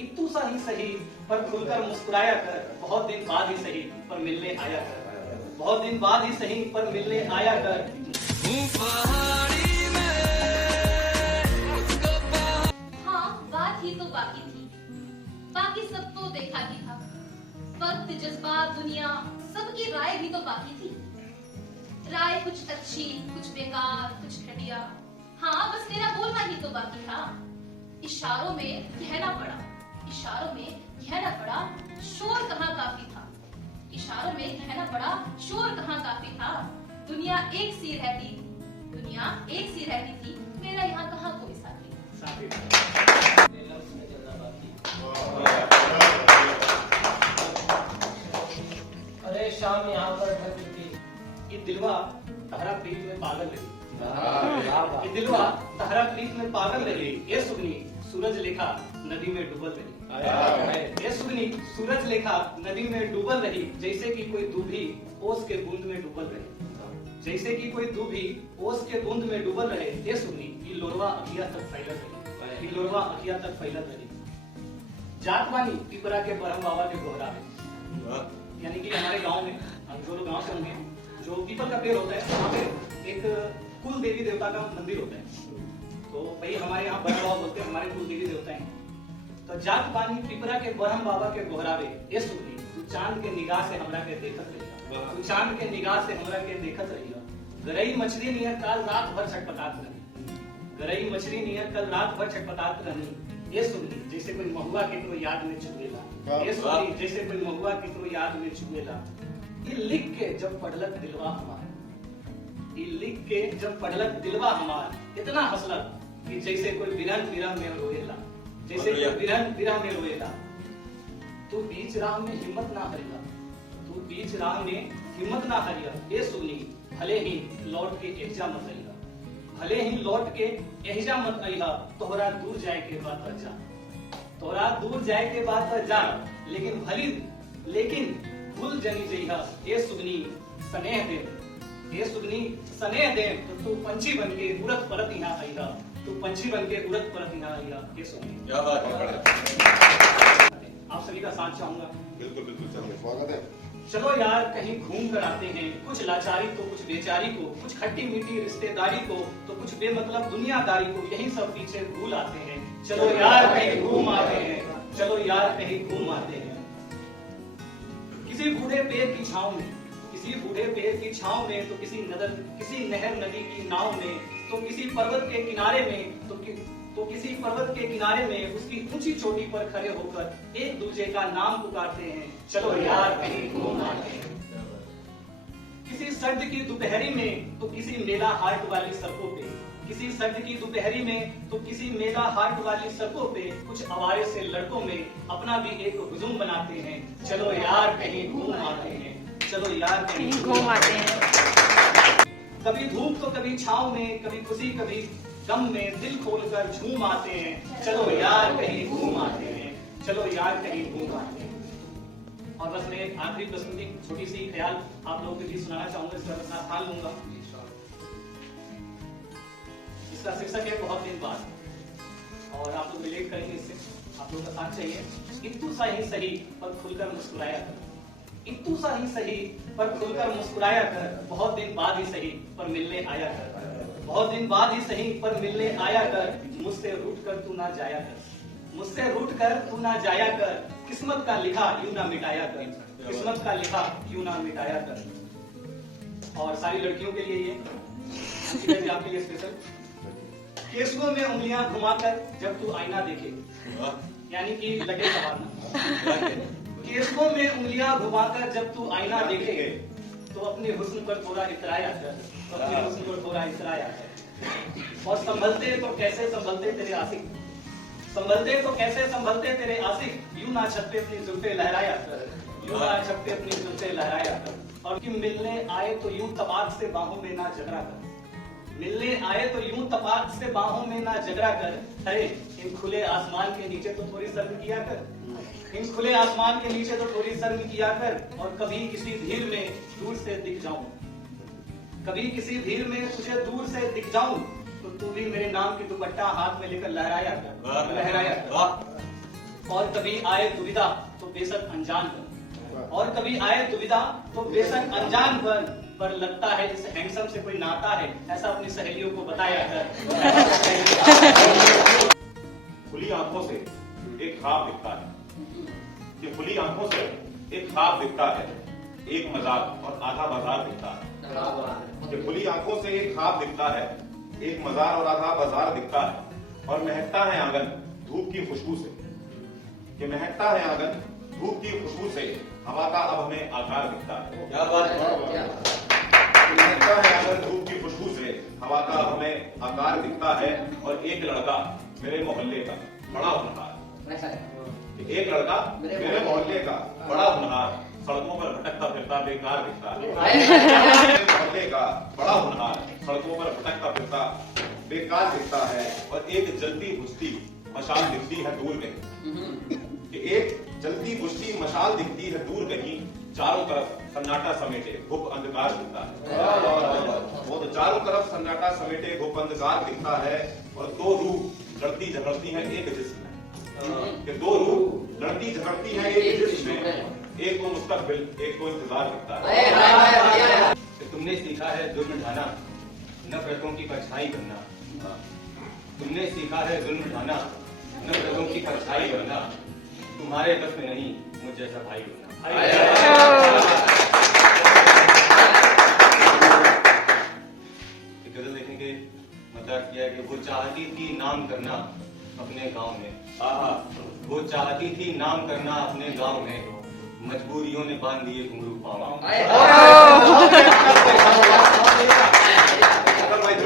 इतू सा ही सही पर खुलकर मुस्कुराया कर, बहुत दिन बाद ही सही पर मिलने आया कर, बहुत दिन बाद ही सही पर मिलने आया कर। हाँ, बात ही तो बाकी थी, बाकी सब तो देखा ही था। वक्त, जज्बात, दुनिया, सबकी राय भी तो बाकी थी। राय कुछ अच्छी, कुछ बेकार, कुछ घटिया। हाँ, बस मेरा बोलना ही तो बाकी था। इशारों में कहना पड़ा, इशारों में कहना पड़ा, शोर कहाँ काफी था। इशारों में कहना पड़ा, शोर कहाँ काफी था। दुनिया एक सी रहती, दुनिया एक सी रहती थी, मेरा यहाँ कहाँ कोई साथी। अरे शाम यहाँ पर ढल चुकी, ये दिलवा तहरा प्रीत में पागल रही, ये दिलवा तहरा प्रीत में पागल रही। ये सुगनी सूरज लेखा नदी में डूबल रही, ये सुगनी सूरज लेखा नदी में डूबल रही। जैसे कि कोई दूभी ओस के बूंद में डूबल रही, जैसे कि कोई दूभी ओस के बूंद में डूबल रहे। ये सुगनी ये लोरवा अखिया तक फैलत रही, ये लोरवा अखिया तक फैलत रही। जातवानी पिपरा के बरम बाबा के गोहरा में, यानी कि हमारे गांव में, हम जो लोग गांव से होंगे, जो पीपल का पेड़ होता है वहाँ पे एक कुल देवी देवता का मंदिर होता है। तो भाई हमारे यहाँ बड़ा बाबा बोलते हैं, हमारे कुल देवी देवता हैं। तो जात पानी पिपरा के बरम बाबा के गोहरावे। ये सुनी तू चांद के निगाह से हमरा के देखत रहिया, तू चांद के निगाह से हमरा के देखत रहिया। गरई मछली नियर काल रात भर छटपटात रही, गरई मछली नियर कल रात भर छटपटात रही। ये सुनी जैसे कोई महुआ केकरो याद में छुएला, ये सुनी जैसे कोई महुआ केकरो याद में छुएला। ये लिख के जब पढ़लक दिलवा हमार, ये लिख के जब पढ़लक दिलवा हमार। इतना हंसलक कि जैसे कोई विरह विरह में रोएला, जैसे कोई विरह विरह में रोएला। तू बीच राह में हिम्मत ना हरिया, तू बीच राह में हिम्मत ना हरिया। ये सुनी भले ही लौट के एहजा मत अइहा, भले ही लौट के एहजा मत अइहा। तोहरा दूर जाए के बाद जा, तोहरा दूर जाए के बाद जा, लेकिन लेकिन भूल जनी जइहा। ये सुगनी स्नेह दे, ये सुगनी स्नेह दे। तो तू पंछी बन के उड़त परत यहाँ आइहा, तू पंछी बन के उड़त परत यहाँ आइहा। ये सुगनी क्या बात है। आप सभी का साथ चाहूंगा। बिल्कुल बिल्कुल चाहूंगा, स्वागत है। चलो यार कहीं घूम कर आते हैं, कुछ लाचारी को, कुछ बेचारी को, कुछ खट्टी मीठी रिश्तेदारी को, तो कुछ बेमतलब दुनियादारी को, यही सब पीछे भूल आते हैं। चलो यार कहीं घूम आते हैं, चलो यार कहीं घूम आते हैं। किसी बूढ़े पेड़ की छांव में, किसी बूढ़े पेड़ की छांव में, तो किसी नहर नदी की नाव में, तो किसी पर्वत के किनारे में, तो किसी पर्वत के किनारे में उसकी ऊंची चोटी पर खड़े होकर एक दूसरे का नाम पुकारते हैं। चलो यार कहीं घूम आते हैं। किसी सर्द की दोपहरी में, तो किसी मेला हाट वाली सड़कों पे, किसी सर्द की दोपहरी में, तो किसी मेला हाट वाली सड़कों पे, कुछ आवारे से लड़कों में अपना भी एक हुजूम बनाते हैं। चलो यार कहीं घूम आते हैं, चलो यार कहीं घूम आते हैं। कभी धूप तो कभी छांव में, कभी खुशी कभी गम में, दिल खोलकर झूम आते हैं। चलो यार कहीं घूम आते हैं, चलो यार कहीं घूम आते हैं। और बस मैं आखिरी प्रस्तुति छोटी सी ख्याल आप लोगों के लिए सुनाना चाहूंगा, इसका अपना स्थान लूंगा। इसका शीर्षक है बहुत दिन बाद, और आप लोग रिलेट करेंगे इससे, आप लोगों का साथ चाहिए। इतू सा ही सही पर खुलकर मुस्कुराया कर, इतू सा ही सही पर खुलकर मुस्कुराया कर। बहुत दिन बाद ही सही पर मिलने आया कर, बहुत दिन बाद ही सही पर मिलने आया कर। मुझसे रूठ कर तू ना जाया कर, मुझसे रूठ कर तू ना जाया कर। किस्मत का लिखा यूं ना मिटाया कर, किस्मत का लिखा यूं ना मिटाया कर। और सारी लड़कियों के लिए ये आपके लिए स्पेशल। केसुओं में उंगलियां घुमाकर जब तू आईना देखे, यानी कि लटे सवारना। केसुओं में उंगलियां घुमाकर जब तू आईना देखे, तो अपने हुस्न पर थोड़ा इतराया कर, तो अपने हुस्न पर थोड़ा इतराया कर। और संभलते तो कैसे संभलते तेरे आशिक, संभलते तो कैसे संभलते तेरे आशिक। यूं ना छत पे अपनी जुल्फे लहराया कर, यूं ना छत पे अपनी जुल्फे लहराया कर। और कि मिलने आए तो यूं तपाक से बाहों में ना झगड़ा कर, मिलने आए तो यूं तपाक से बाहों में ना झगड़ा कर। अरे इन खुले आसमान के नीचे तो थोड़ी शर्म किया कर, इन खुले आसमान के नीचे तो थोड़ी शर्म किया कर। और कभी किसी भीड़ में दूर से दिख जाऊं, कभी किसी भीड़ में तुझे दूर से दिख जाऊं, तो तू भी मेरे नाम की दुपट्टा हाथ में लेकर लहराया कर, लहराया कर। और कभी आए दुविधा तो बेशक अनजान बन, और कभी आए दुविधा तो बेशक अनजान बन, पर लगता है इस हैंडसम से कोई नाता है, ऐसा अपनी सहेलियों को बताया कर। खुली आंखों से एक ख्वाब दिखता है, कि खुली आंखों से एक ख्वाब दिखता है, एक मजाक और आधा बाजार दिखता है। कि खुली आंखों से एक ख्वाब दिखता है, एक मजार और आधा बाजार दिखता है, और महकता है आंगन धूप की खुशबू से। कि महकता है आंगन धूप की खुशबू से, हवा का अब हमें आकार दिखता है। क्या बात है। महकता है आंगन धूप की खुशबू से, हवा का अब हमें आकार दिखता है, और एक लड़का मेरे मोहल्ले का बड़ा होनहार। एक लड़का मेरे मोहल्ले का बड़ा होनहार, सड़कों पर भटकता फिरता बेकार दिखता है। मेरे मोहल्ले का बड़ा होनहार, सड़कों पर भटकता फिरता बेकार दिखता है, और एक जलती बुझती मशाल दिखती है दूर कहीं। कि एक जलती बुझती मशाल दिखती है दूर कहीं, चारों तरफ सन्नाटा समेटे घुप अंधकार दिखता है। वो तो चारों तरफ सन्नाटा समेटे घुप अंधकार दिखता है, और दो रूह लड़ती झगड़ती है एक जिस्म में। कि दो रूह लड़ती झगड़ती है एक जिस्म में, एक को मुस्तकबिल एक को इंतजार दिखता है। कि तुमने सीखा है जुल्म ढाना, नफरतों की परछाई बनना। तुमने सीखा है जुल्म ढाना, नफरतों की परछाई बनना। तुम्हारे बस में नहीं मुझ जैसा भाई बनना। गजल देखेंगे, मतलब किया कि वो चाहती थी नाम करना अपने गांव में। वो चाहती थी नाम करना अपने गांव में, मजबूरियों ने बांध दिए घुंघरू पाँव।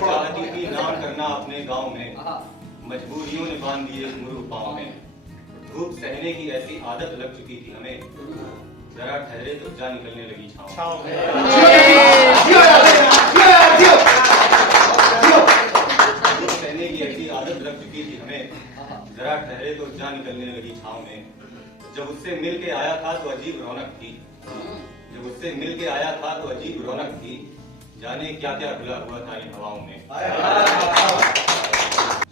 चाहती थी नाम करना अपने गांव में, मजबूरियों ने बांध दिए घुंघरू पाँव में। धूप सहने की ऐसी आदत लग चुकी थी हमें, जरा ठहरे तो जा निकलने लगी छाँव। धूप सहने की ऐसी आदत लग चुकी थी हमें, जरा ठहरे तो जा निकलने लगी छाँव में। जब उससे मिल के आया था तो अजीब रौनक थी, जब उससे मिल के आया था तो अजीब रौनक थी, जाने क्या क्या खुला हुआ था इन हवाओं में।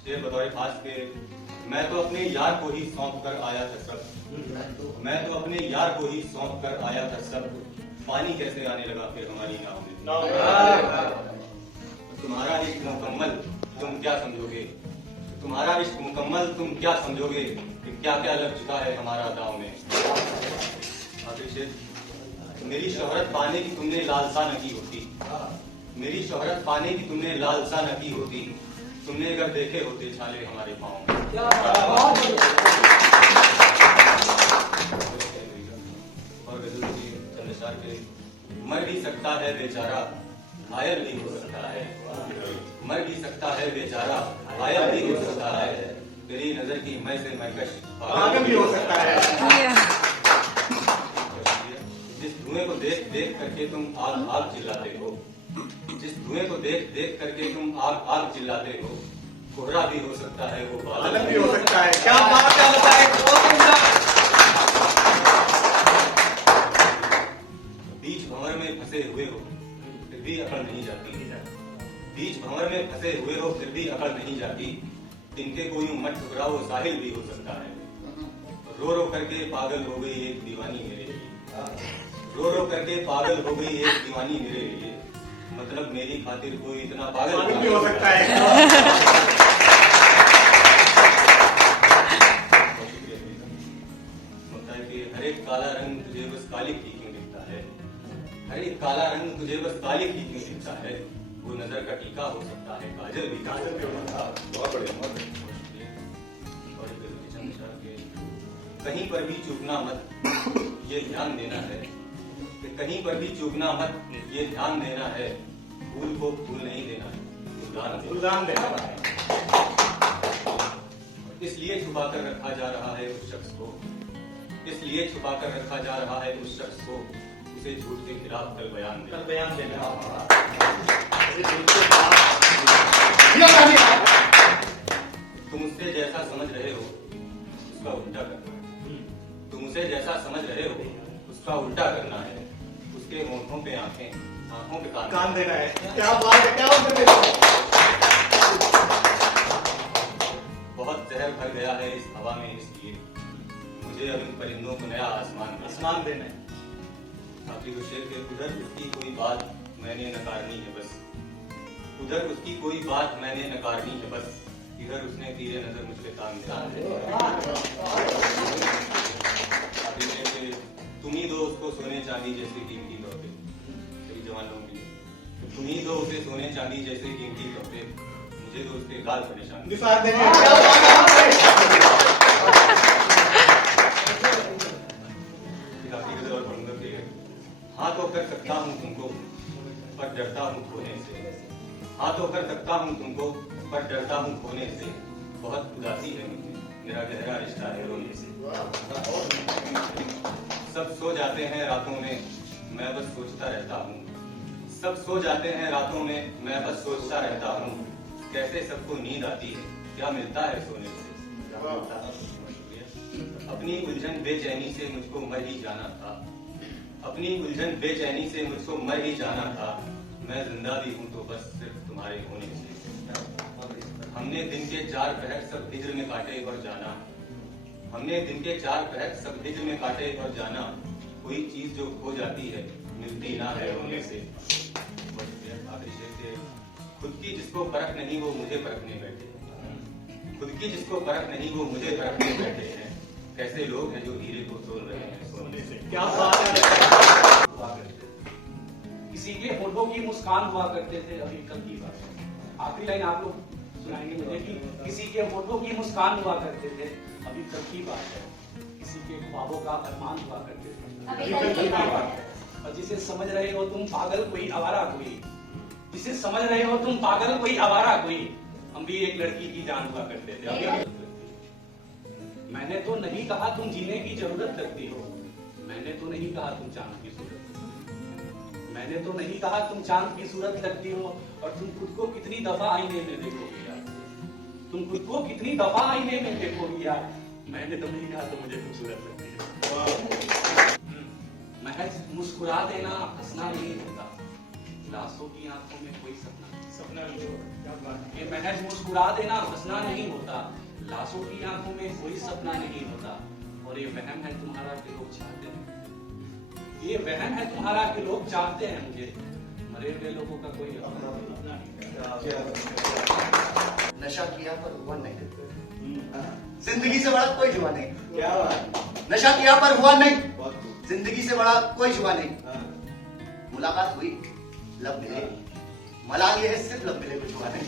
शेर बतौर खास के, मैं तो अपने यार को ही सौंप कर आया था सब, मैं तो अपने यार को ही सौंप कर आया था सब, पानी कैसे आने लगा फिर हमारी नाव में। तुम्हारा इश्क मुकम्मल तुम क्या समझोगे, तुम्हारा इश्क मुकम्मल तुम क्या समझोगे, कि क्या क्या लग चुका है हमारा दाव में। आखिरी शेर, मेरी शोहरत पाने की तुमने लालसा न की होती, मेरी शोहरत पाने की तुमने लालसा न की होती, तुमने अगर देखे होते छाले हमारे पाँव में। और गजल की चंद अशआर के, मर भी सकता है बेचारा घायल भी हो सकता है, मर भी सकता है बेचारा घायल भी हो सकता है, तेरी नजर की मैं से मैकश पागल भी हो सकता है। जिस धुएं को देख देख करके तुम आग आग चिल्लाते हो, जिस धुएं को देख देख करके तुम आग आग चिल्लाते हो, कोहरा भी हो सकता है वो बादल भी हो सकता है। क्या बात है, बीच भंवर में फंसे हुए हो फिर भी अकड़ नहीं जाती, बीच भंवर में फंसे हुए हो फिर भी अकड़ नहीं जाती, तिनके को यूं मत ठुकराओ साहिल भी हो सकता है। रो रो करके पागल हो गई एक दीवानी मेरे लिए, रो रो करके पागल हो गई एक दीवानी मेरे लिए, मतलब मेरी खातिर कोई इतना पागल भी हो सकता है। हर एक काला रंग तुझे बस काली ही क्यों दिखता है, हर एक काला रंग तुझे बस काली ही क्यों दिखता है, वो नजर का टीका हो सकता है काजल भी हो सकता है। बहुत बढ़िया, बहुत बढ़िया। कहीं पर भी चूकना मत ये ध्यान देना है, कि कहीं पर भी चूकना मत ये ध्यान देना है, फूल को फूल नहीं देना फूलदान देना है। इसलिए छुपा कर रखा जा रहा है उस शख्स को, इसलिए छुपा कर रखा जा रहा है उस शख्स को, उसे झूठ के खिलाफ कल बयान देना। तुम उससे जैसा समझ रहे हो उसका उल्टा करना है, तुम उसे जैसा समझ रहे हो उसका उल्टा करना है, उसके होठों पे आंखें आंखों पे कान देना है। क्या बात है, क्या बात है। बहुत जहर भर गया है इस हवा में इसलिए, मुझे अब इन परिंदों को नया आसमान देना है। काफी तो शेर के उधर उसकी कोई बात मैंने नकारनी है बस, उधर उसकी कोई बात मैंने नकारनी है बस, इधर उसने तीरे नजर मुझ पे तान दिया। तुम ही दो उसको सोने चांदी जैसे कीमती तोहफे, सभी जवान लोगों के लिए, तुम ही दो उसे सोने चांदी जैसे कीमती तोहफे, मुझे तो उसके गाल पर निशान निशान देने और पढ़ूंगा कि हाँ तो कर सकता हूँ तुमको पर डरता हूँ खोने से, हाँ तो कर सकता हूँ तुमको पर डरता हूँ खोने से, बहुत उदासी है मुझे, मेरा गहरा रिश्ता है रोने से। सब सो जाते हैं रातों में मैं बस सोचता रहता हूँ, सब सो जाते हैं रातों में मैं बस सोचता रहता हूँ, कैसे सबको नींद आती है, क्या मिलता है सोने से। अपनी उलझन बेचैनी से मुझको मर ही जाना था, अपनी उलझन बेचैनी से मुझको मर ही जाना था, मैं जिंदा भी हूँ तो बस सिर्फ तुम्हारे होने से। हमने दिन के 4 पहर सब हिज्र में काटे और जाना, हमने दिन के 4 पहर सब हिज्र में काटे और जाना, कोई चीज जो खो जाती है मिलती ना है होने से। खुद की जिसको परख नहीं वो मुझे परखने बैठे, खुद की जिसको परख नहीं वो मुझे परखने बैठे हैं, कैसे लोग हैं जो हीरे को तोल रहे हैं सोने से। क्या बात है। किसी के होठों की मुस्कान हुआ करते थे, अभी कल की बात है। आखिरी लाइन आप लोग सुनाएंगे मुझे कि किसी के होठों की मुस्कान हुआ करते थे, अभी कल की बात है। किसी के ख्वाबों का अरमान हुआ करते थे, अभी कल की बात है। और जिसे समझ रहे हो तुम पागल कोई आवारा कोई, जिसे समझ रहे हो तुम पागल कोई आवारा कोई, हम भी एक लड़की की जान हुआ करते थे, अभी मैंने तो नहीं कहा तुम जीने की जरूरत लगती हो, मैंने तो नहीं कहा तुम चांद की सूरत, मैंने तो नहीं कहा तुम चांद की सूरत लगती हो, और तुम खुद को कितनी दफा आईने में देखोगी यार, तुम खुद को कितनी दफा आईने में देखोगी यार, मैंने तो नहीं कहा तुम मुझे खूबसूरत लगती हो। महज मुस्कुरा देना हंसना नहीं होता, लाशों की आंखों में कोई सपना नहीं होता। ये महज मुस्कुरा देना हंसना नहीं होता, लाशों की आंखों में कोई सपना नहीं होता, और ये वहम है तुम्हारा कि लोग चाहते हैं, ये वहम है तुम्हारा कि लोग चाहते हैं मुझे, मरे हुए लोगों का कोई अपना नहीं। नशा किया पर हुआ नहीं, जिंदगी से बड़ा कोई जुआ नहीं। क्या बात। नशा किया पर हुआ नहीं, जिंदगी से बड़ा कोई जुआ नहीं। मुलाकात हुई, लब मिले, मलाल ये है सिर्फ लब मिले, कुछ हुआ नहीं।